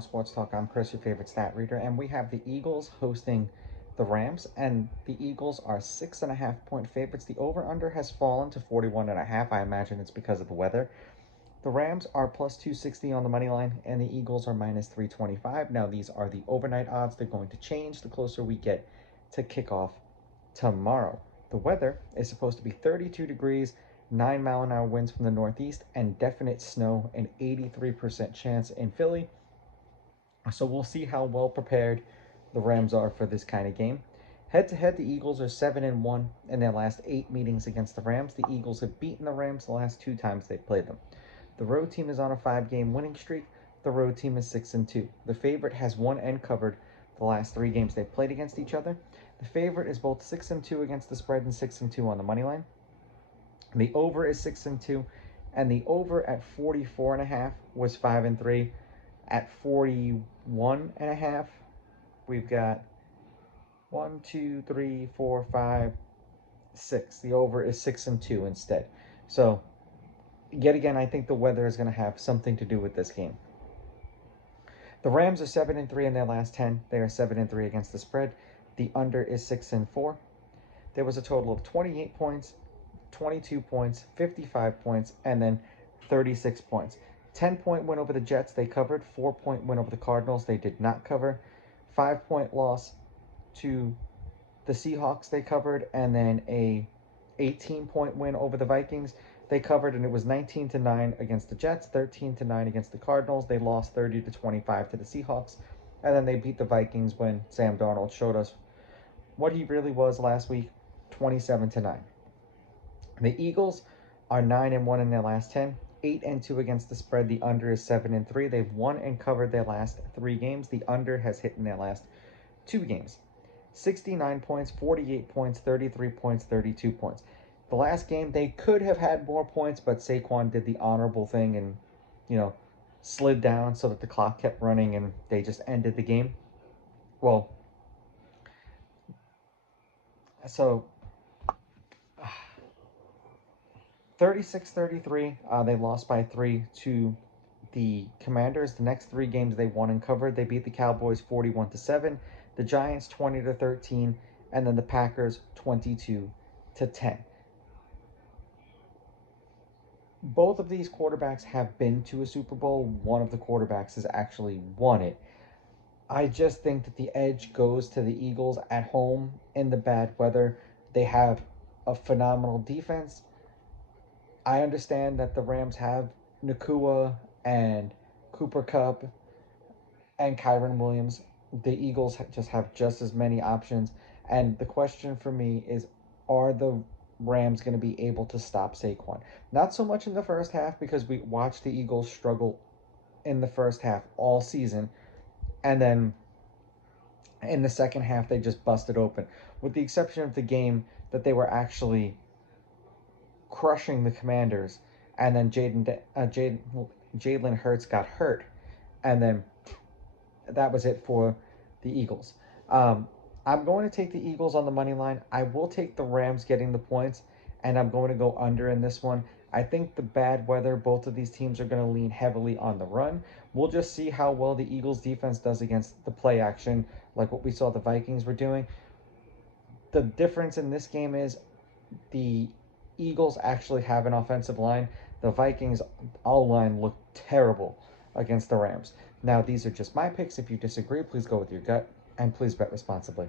Sports Talk. I'm Chris, your favorite stat reader, and we have the Eagles hosting the Rams, and the Eagles are 6.5 point favorites. The over/under has fallen to 41.5. I imagine it's because of the weather. The Rams are plus 260 on the money line, and the Eagles are minus 325. Now, these are the overnight odds. They're going to change the closer we get to kickoff tomorrow. The weather is supposed to be 32 degrees, 9-mile-an-hour winds from the northeast, and definite snow, an 83% chance in Philly. So we'll see how well prepared the Rams are for this kind of game. Head to head, the Eagles are 7-1 in their last 8 meetings against the Rams. The Eagles have beaten the Rams the last 2 times they've played them. The road team is on a 5-game winning streak. The road team is 6-2. The favorite has won and covered the last 3 games they've played against each other. The favorite is both 6-2 against the spread and 6-2 on the money line. The over is 6-2, and the over at 44.5 was 5-3. At 41.5, we've got 1, 2, 3, 4, 5, 6. The over is 6-2 instead. So, yet again, I think the weather is going to have something to do with this game. The Rams are 7-3 in their last 10. They are 7-3 against the spread. The under is 6-4. There was a total of 28 points, 22 points, 55 points, and then 36 points. 10-point win over the Jets, they covered. 4-point win over the Cardinals, they did not cover. 5-point loss to the Seahawks, they covered. And then a 18-point win over the Vikings, they covered. And it was 19-9 against the Jets, 13-9 against the Cardinals. They lost 30-25 to the Seahawks. And then they beat the Vikings when Sam Darnold showed us what he really was last week, 27-9. The Eagles are 9-1 in their last 10. 8-2 against the spread. The under is 7-3. They've won and covered their last 3 games. The under has hit in their last 2 games. 69 points, 48 points, 33 points, 32 points. The last game, they could have had more points, but Saquon did the honorable thing and, slid down so that the clock kept running and they just ended the game. Well, so 36-33, they lost by 3 to the Commanders. The next 3 games they won and covered. They beat the Cowboys 41-7, the Giants 20-13, and then the Packers 22-10. Both of these quarterbacks have been to a Super Bowl. One of the quarterbacks has actually won it. I just think that the edge goes to the Eagles at home in the bad weather. They have a phenomenal defense. I understand that the Rams have Nakua and Cooper Kupp and Kyren Williams. The Eagles just have just as many options. And the question for me is, are the Rams going to be able to stop Saquon? Not so much in the first half, because we watched the Eagles struggle in the first half all season. And then in the second half, they just busted open. With the exception of the game that they were actually crushing the Commanders, and then Jalen Hurts got hurt, and then that was it for the Eagles. I'm going to take the Eagles on the money line. I will take the Rams getting the points, and I'm going to go under in this one. I think the bad weather, both of these teams are going to lean heavily on the run. We'll just see how well the Eagles defense does against the play action, like what we saw the Vikings were doing. The difference in this game is the Eagles actually have an offensive line. The Vikings' O-line looked terrible against the Rams. Now, these are just my picks. If you disagree, please go with your gut, and please bet responsibly.